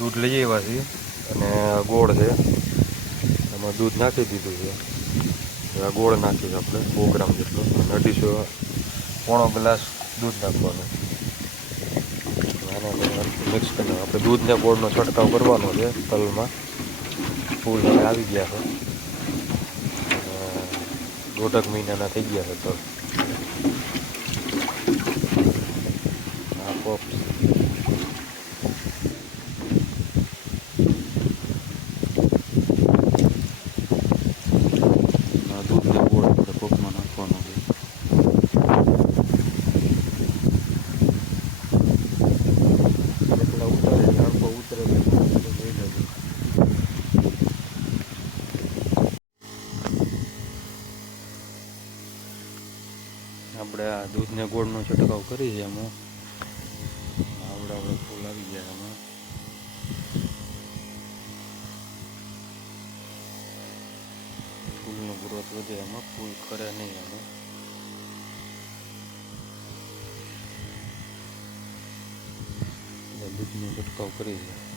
દૂધ લઈ આવ્યા છીએ અને ગોળ છે એમાં દૂધ નાખી દીધું છે. આ ગોળ નાખીએ આપણે 100 ગ્રામ જેટલો અને 1.5 ગ્લાસ દૂધ નાખવાનું. આને મિક્સ કરીને આપણે દૂધને ગોળનો છંટકાવ કરવાનો છે તલમાં. ફૂલ આવી ગયા છે અને 1.5 મહિનાના થઈ ગયા છે તલ. આ પોપ દૂધને ગોળ આપણે પોપમાં નાખવાનો છે. એટલા ઉતારે આખો ઉતરે લઈ જજો. આપણે આ દૂધને ગોળનો છંટકાવ કરી છે એમાં આવડા ફૂલ આવી ગયા એમાં. ફૂલનો ગ્રોથ વધે એમાં, ફૂલ ખરે નહીં એમાં. દૂધનો છંટકાવ કરી છે.